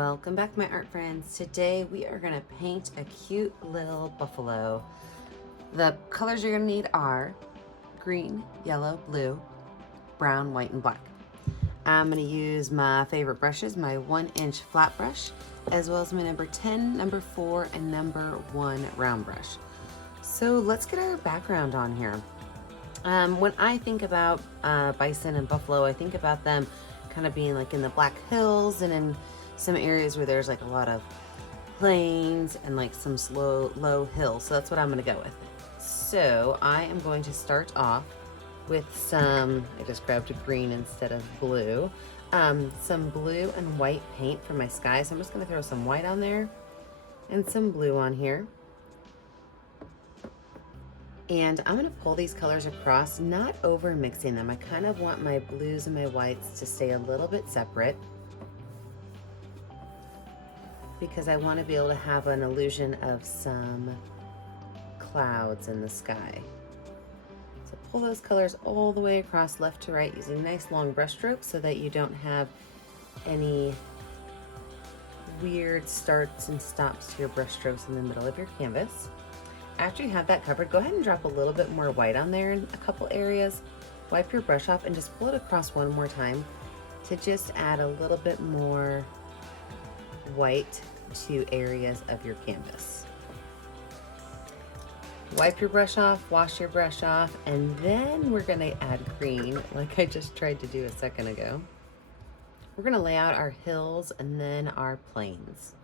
Welcome back, my art friends. Today we are going to paint a cute little buffalo. The colors you're going to need are green, yellow, blue, brown, white, and black. I'm going to use my favorite brushes, my 1-inch flat brush, as well as my number 10, number 4, and number 1 round brush. So let's get our background on here. When I think about bison and buffalo, I think about them kind of being like in the Black Hills and in some areas where there's like a lot of plains and like some low hills. So that's what I'm going to go with. So I am going to start off with some, I just grabbed a green instead of blue, some blue and white paint for my sky. So I'm just going to throw some white on there and some blue on here. And I'm gonna pull these colors across, not over mixing them. I kind of want my blues and my whites to stay a little bit separate because I want to be able to have an illusion of some clouds in the sky. So pull those colors all the way across left to right using nice long brush strokes so that you don't have any weird starts and stops to your brush strokes in the middle of your canvas. After you have that covered, go ahead and drop a little bit more white on there in a couple areas. Wipe your brush off and just pull it across one more time to just add a little bit more white to areas of your canvas. Wipe your brush off, wash your brush off, and then we're gonna add green like I just tried to do a second ago. We're gonna lay out our hills and then our plains.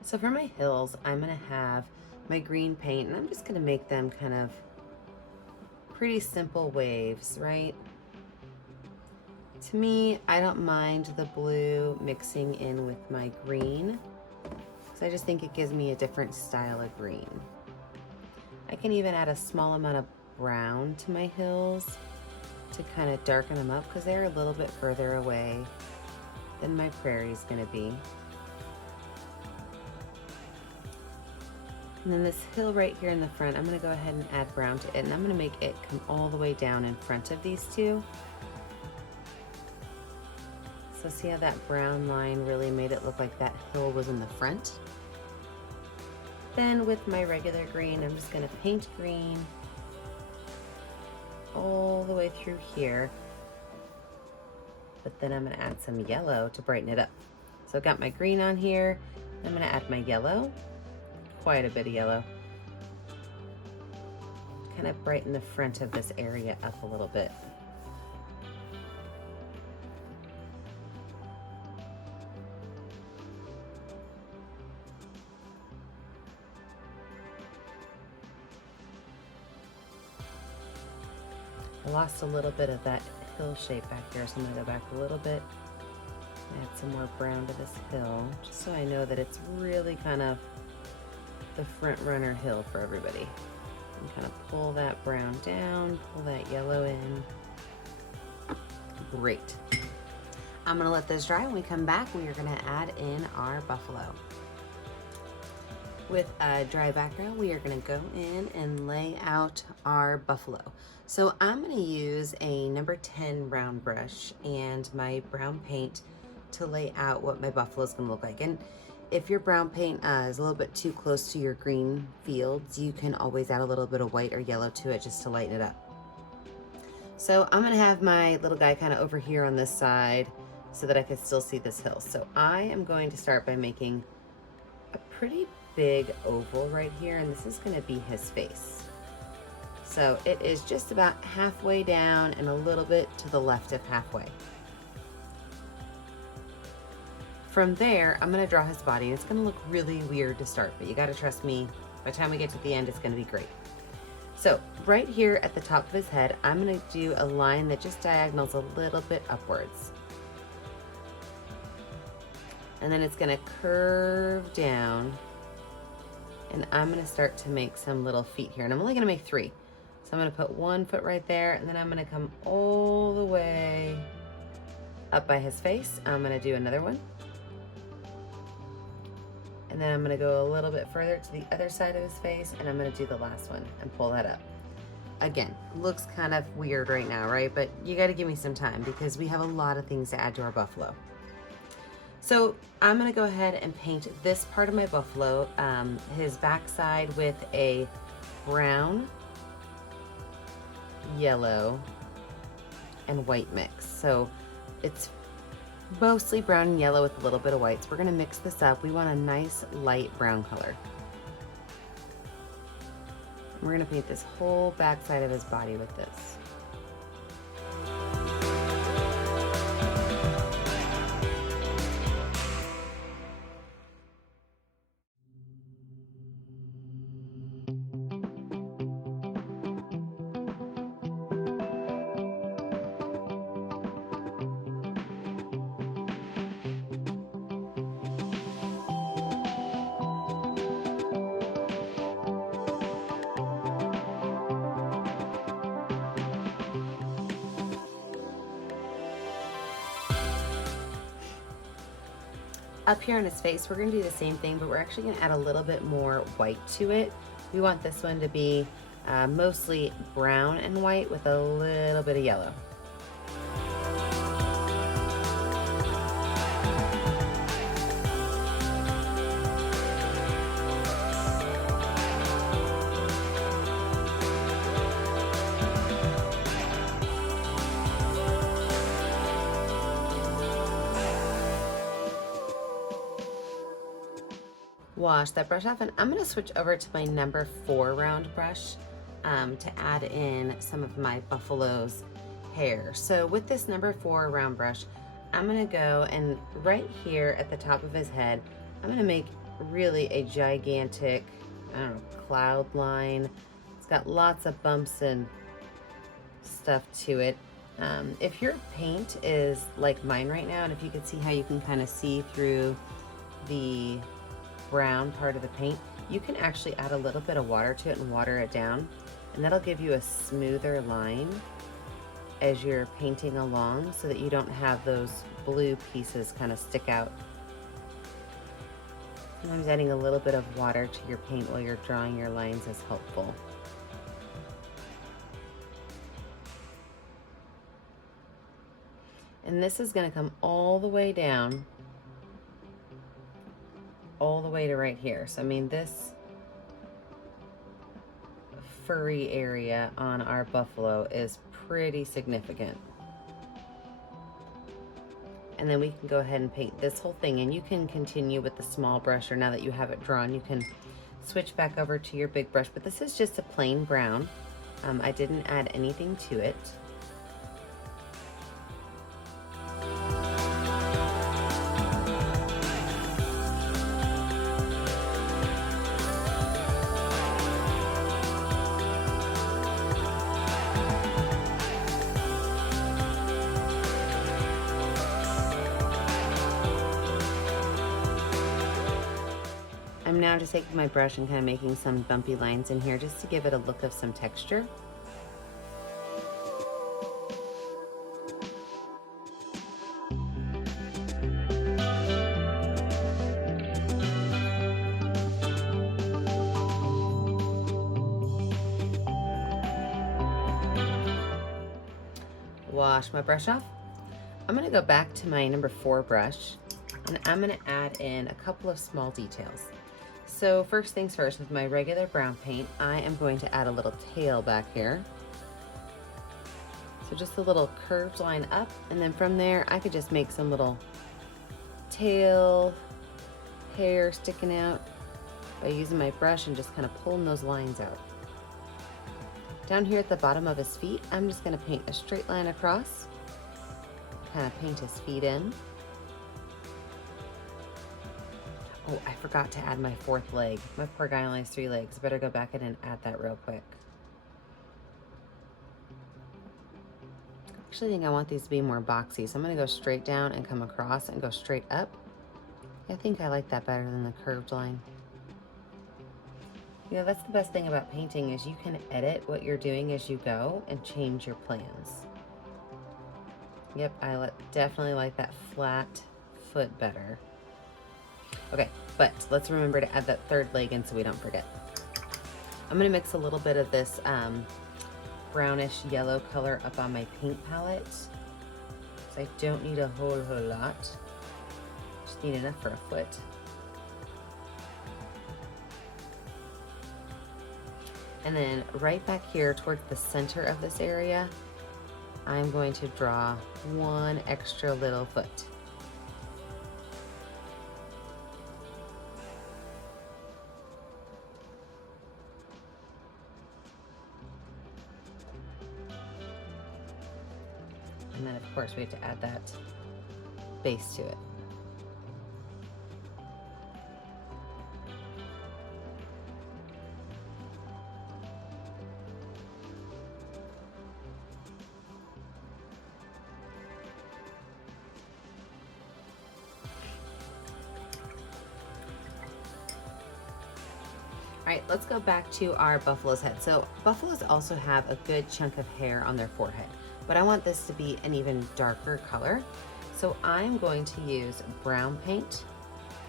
So for my hills, I'm gonna have my green paint, and I'm just gonna make them kind of pretty simple waves, right? To me, I don't mind the blue mixing in with my green because I just think it gives me a different style of green. I can even add a small amount of brown to my hills to kind of darken them up because they're a little bit further away than my prairie is gonna be. And then this hill right here in the front, I'm gonna go ahead and add brown to it, and I'm gonna make it come all the way down in front of these two. So see how that brown line really made it look like that hill was in the front? Then with my regular green, I'm just gonna paint green all the way through here. But then I'm gonna add some yellow to brighten it up. So I've got my green on here, I'm gonna add my yellow. Quite a bit of yellow. Kind of brighten the front of this area up a little bit. I lost a little bit of that hill shape back here, so I'm gonna go back a little bit, add some more brown to this hill, just so I know that it's really kind of the front runner hill for everybody. And kind of pull that brown down, pull that yellow in. Great. I'm gonna let this dry. When we come back, we are gonna add in our buffalo. With a dry background, we are gonna go in and lay out our buffalo. So I'm gonna use a number 10 round brush and my brown paint to lay out what my buffalo is gonna look like. And if your brown paint is a little bit too close to your green fields, you can always add a little bit of white or yellow to it just to lighten it up. So I'm gonna have my little guy kind of over here on this side so that I can still see this hill. So I am going to start by making a pretty big oval right here, and this is gonna be his face. So it is just about halfway down and a little bit to the left of halfway. From there, I'm gonna draw his body. It's gonna look really weird to start, but you gotta trust me, by the time we get to the end, it's gonna be great. So right here at the top of his head, I'm gonna do a line that just diagonals a little bit upwards. And then it's gonna curve down, and I'm gonna start to make some little feet here, and I'm only gonna make 3. So I'm gonna put 1 foot right there, and then I'm gonna come all the way up by his face. I'm gonna do another one. And then I'm gonna go a little bit further to the other side of his face, and I'm gonna do the last one and pull that up. Again, looks kind of weird right now, right? But you gotta give me some time because we have a lot of things to add to our buffalo. So I'm gonna go ahead and paint this part of my buffalo, his backside, with a brown, yellow, and white mix. So it's mostly brown and yellow with a little bit of white. So we're gonna mix this up. We want a nice light brown color. We're gonna paint this whole backside of his body with this. Up here on his face, we're gonna do the same thing, but we're actually gonna add a little bit more white to it. We want this one to be mostly brown and white with a little bit of yellow. Wash that brush off, and I'm going to switch over to my number 4 round brush to add in some of my buffalo's hair. So with this number 4 round brush, I'm going to go and right here at the top of his head, I'm going to make really a gigantic, I don't know, cloud line. It's got lots of bumps and stuff to it. If your paint is like mine right now, and if you could see how you can kind of see through the brown part of the paint, you can actually add a little bit of water to it and water it down, and that'll give you a smoother line as you're painting along so that you don't have those blue pieces kind of stick out. Sometimes adding a little bit of water to your paint while you're drawing your lines is helpful. And this is going to come all the way down, all the way to right here. So I mean, this furry area on our buffalo is pretty significant. And then we can go ahead and paint this whole thing, and you can continue with the small brush, or now that you have it drawn, you can switch back over to your big brush. But this is just a plain brown. I didn't add anything to it. I'm now just taking my brush and kind of making some bumpy lines in here just to give it a look of some texture. Wash my brush off. I'm going to go back to my number 4 brush, and I'm going to add in a couple of small details. So first things first, with my regular brown paint, I am going to add a little tail back here. So just a little curved line up, and then from there I could just make some little tail hair sticking out by using my brush and just kind of pulling those lines out. Down here at the bottom of his feet, I'm just going to paint a straight line across, kind of paint his feet in. Oh, I forgot to add my 4th leg. My poor guy only has 3 legs. Better go back in and add that real quick. Actually, I think I want these to be more boxy, so I'm going to go straight down and come across and go straight up. I think I like that better than the curved line. You know, that's the best thing about painting, is you can edit what you're doing as you go and change your plans. Yep, I definitely like that flat foot better. Okay, but let's remember to add that 3rd leg in so we don't forget. I'm going to mix a little bit of this brownish yellow color up on my paint palette. So I don't need a whole lot. Just need enough for a foot. And then right back here towards the center of this area, I'm going to draw one extra little foot. And then of course we have to add that base to it. All right, let's go back to our buffalo's head. So buffaloes also have a good chunk of hair on their forehead, but I want this to be an even darker color. So I'm going to use brown paint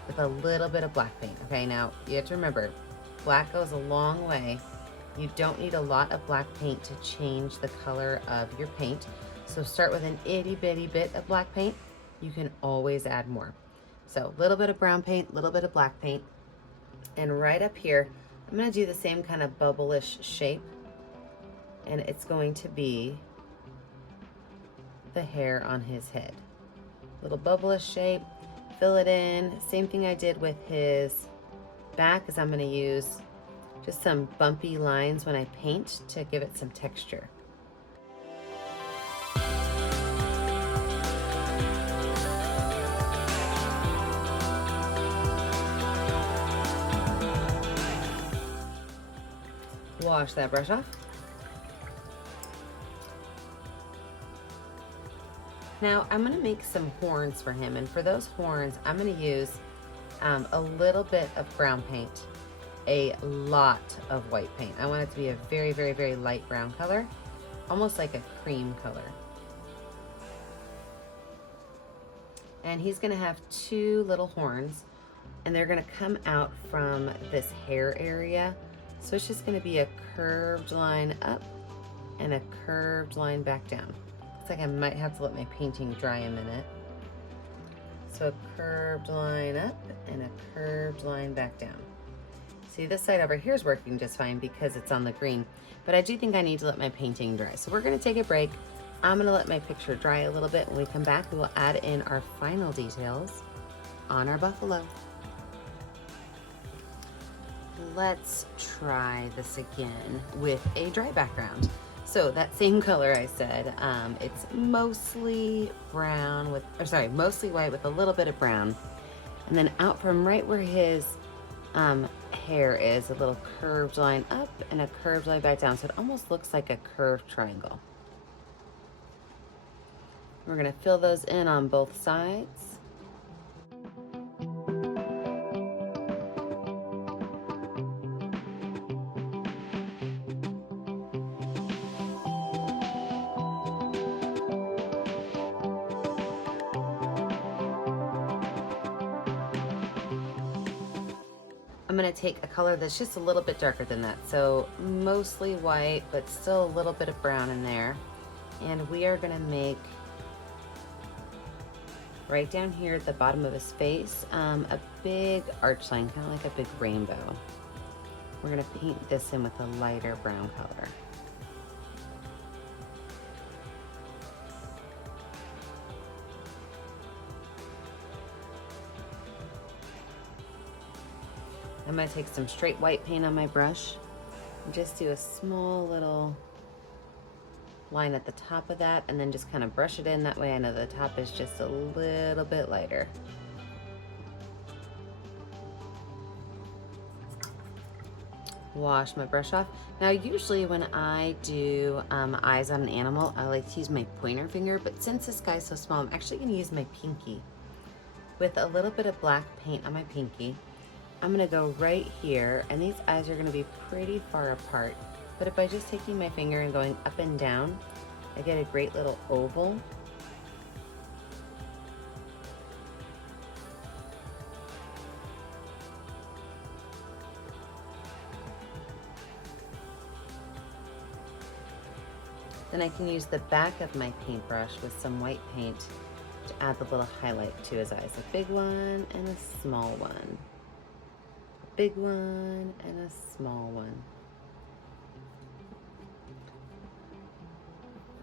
with a little bit of black paint. Okay, now you have to remember, black goes a long way. You don't need a lot of black paint to change the color of your paint. So start with an itty bitty bit of black paint. You can always add more. So a little bit of brown paint, a little bit of black paint. And right up here, I'm going to do the same kind of bubble-ish shape, and it's going to be the hair on his head. Little bubble-ish shape, fill it in. Same thing I did with his back, is I'm going to use just some bumpy lines when I paint to give it some texture. Wash that brush off. Now I'm going to make some horns for him, and for those horns I'm going to use a little bit of brown paint, a lot of white paint. I want it to be a very, very, very light brown color, almost like a cream color. And he's going to have two little horns, and they're going to come out from this hair area. So it's just going to be a curved line up and a curved line back down. Looks like I might have to let my painting dry a minute. So a curved line up and a curved line back down. See, this side over here is working just fine because it's on the green, but I do think I need to let my painting dry. So we're going to take a break. I'm going to let my picture dry a little bit. When we come back, we will add in our final details on our buffalo. Let's try this again with a dry background. So that same color I said, it's mostly brown with, or sorry, mostly white with a little bit of brown. And then out from right where his hair is, a little curved line up and a curved line back down. So it almost looks like a curved triangle. We're gonna fill those in on both sides. I'm going to take a color that's just a little bit darker than that. So mostly white, but still a little bit of brown in there. And we are going to make, right down here at the bottom of his face, a big arch line, kind of like a big rainbow. We're going to paint this in with a lighter brown color. I'm going to take some straight white paint on my brush and just do a small little line at the top of that, and then just kind of brush it in. That way I know the top is just a little bit lighter. Wash my brush off. Now usually when I do eyes on an animal, I like to use my pointer finger, but since this guy's so small, I'm actually going to use my pinky. With a little bit of black paint on my pinky, I'm going to go right here, and these eyes are going to be pretty far apart, but by just taking my finger and going up and down, I get a great little oval. Then I can use the back of my paintbrush with some white paint to add the little highlight to his eyes. A big one and a small one. A big one and a small one.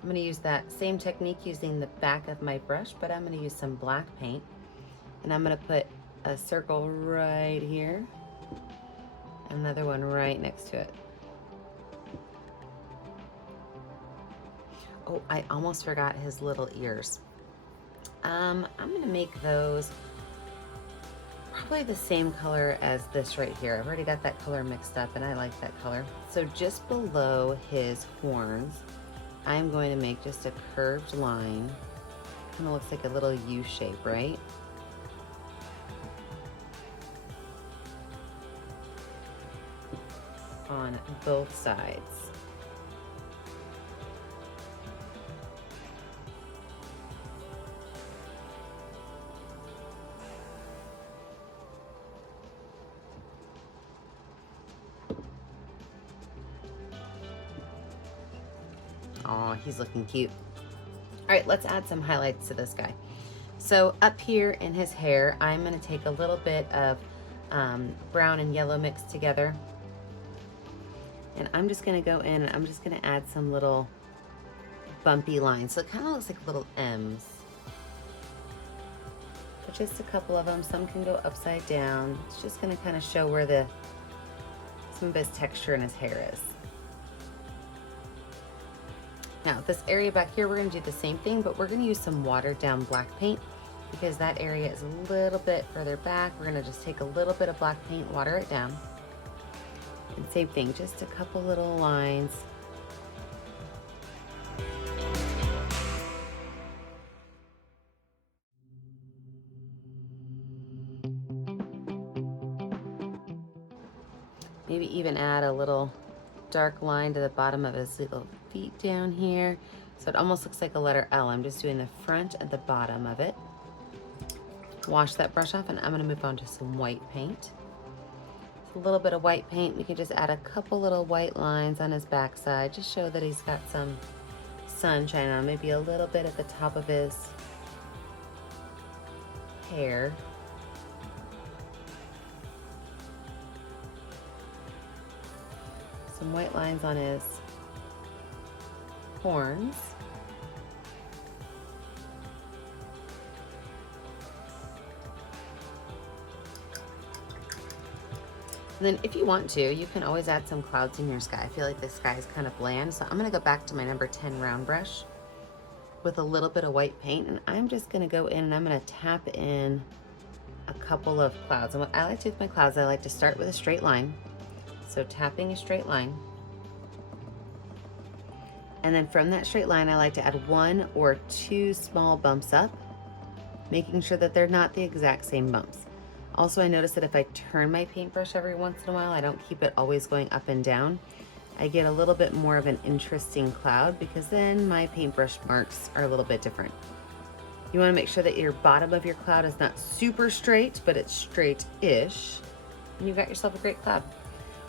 I'm going to use that same technique using the back of my brush, but I'm going to use some black paint. And I'm going to put a circle right here. Another one right next to it. Oh, I almost forgot his little ears. I'm going to make those probably the same color as this right here. I've already got that color mixed up and I like that color. So just below his horns, I'm going to make just a curved line. Kind of looks like a little U shape, right? On both sides. Oh, he's looking cute. All right, let's add some highlights to this guy. So up here in his hair, I'm going to take a little bit of brown and yellow mixed together. And I'm just going to go in and I'm just going to add some little bumpy lines. So it kind of looks like little M's. But just a couple of them. Some can go upside down. It's just going to kind of show where some of his texture in his hair is. Now this area back here, we're going to do the same thing, but we're going to use some watered down black paint because that area is a little bit further back. We're going to just take a little bit of black paint, water it down. And same thing, just a couple little lines. Maybe even add a little dark line to the bottom of his little feet down here. So it almost looks like a letter L. I'm just doing the front and the bottom of it. Wash that brush off and I'm gonna move on to some white paint. A little bit of white paint. We can just add a couple little white lines on his backside. Just show that he's got some sunshine on. Maybe a little bit at the top of his hair. Some white lines on his horns. And then if you want to, you can always add some clouds in your sky. I feel like this sky is kind of bland, so I'm gonna go back to my number 10 round brush with a little bit of white paint, and I'm just gonna go in and I'm gonna tap in a couple of clouds. And what I like to do with my clouds, I like to start with a straight line. So tapping a straight line. And then from that straight line, I like to add 1 or 2 small bumps up, making sure that they're not the exact same bumps. Also, I notice that if I turn my paintbrush every once in a while, I don't keep it always going up and down. I get a little bit more of an interesting cloud because then my paintbrush marks are a little bit different. You want to make sure that your bottom of your cloud is not super straight, but it's straight-ish, and you've got yourself a great cloud.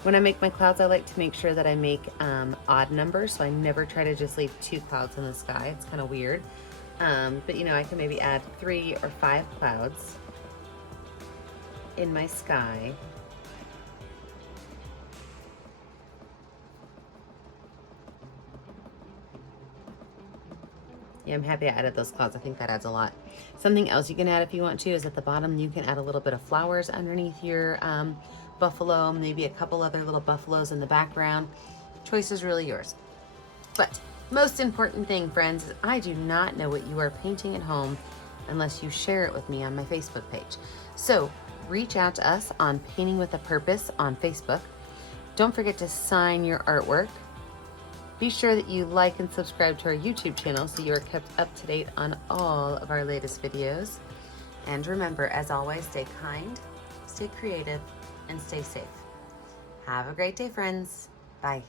When I make my clouds, I like to make sure that I make odd numbers, so I never try to just leave 2 clouds in the sky. It's kind of weird. But you know, I can maybe add 3 or 5 clouds in my sky. Yeah, I'm happy I added those clouds. I think that adds a lot. Something else you can add if you want to is at the bottom, you can add a little bit of flowers underneath your buffalo, maybe a couple other little buffaloes in the background. Choice is really yours. But most important thing, friends, is I do not know what you are painting at home unless you share it with me on my Facebook page. So reach out to us on Painting with a Purpose on Facebook. Don't forget to sign your artwork. Be sure that you like and subscribe to our YouTube channel so you are kept up to date on all of our latest videos. And remember, as always, stay kind, stay creative, and stay safe. Have a great day, friends. Bye.